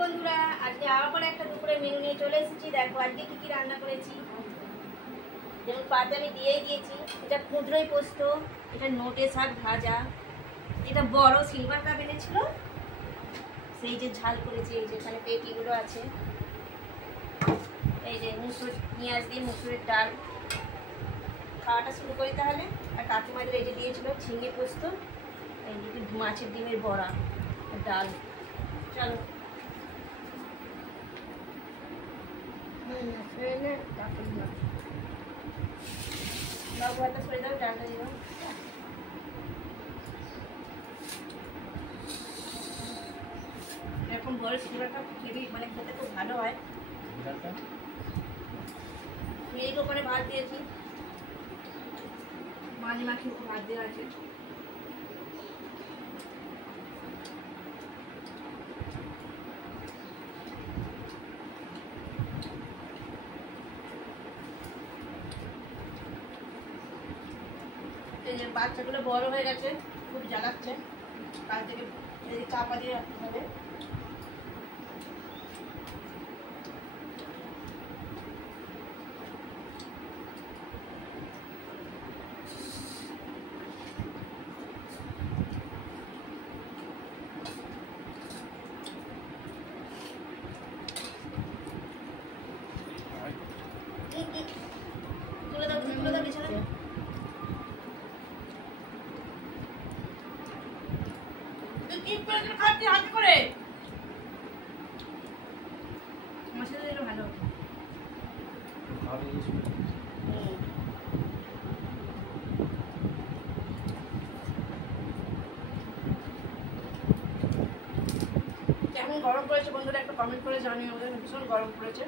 বন্ধুরা, আজকে আবার একটা দুপুরের মেনু নিয়ে চলে এসেছি। দেখো আজকে কি কি রান্না করেছি। যেমন পাতে আমি দিয়েই দিয়েছি, এটা কুঁদরোই পোস্ত, এটা নোটে শাক ভাজা, এটা বড় সিলভার কাপ এনেছিল সেই যে ঝাল করেছি। এই যে এখানে পেটিগুলো আছে, এই যে মুসুর পেঁয়াজ দিয়ে মুসুরের ডাল। খাওয়াটা শুরু করি তাহলে। আর কাকিমাদের এই যে দিয়েছিল ঝিঙে পোস্ত, এই যে মাছের ডিমের বড়া, ডাল। চলো সরে দাও, ডালটা দিয়ে দাও। এরকম বড় সিলভারটা খেবি, মানে খেতে খুব ভালো হয়। এই দোকানে ভাত দিয়েছি, মানি মাখি ভাত দেওয়া আছে। বাচ্চাগুলো বড় হয়ে গেছে, খুব জ্বালাচ্ছে। কাল থেকে চাপা দিয়ে রাখতে হবে। তুলে দাও, তুলে দাও বিছানা। কেমন গরম পড়েছে বন্ধুরা, একটা কমেন্ট করে জানিও। আমাদের ভীষণ গরম পড়েছে।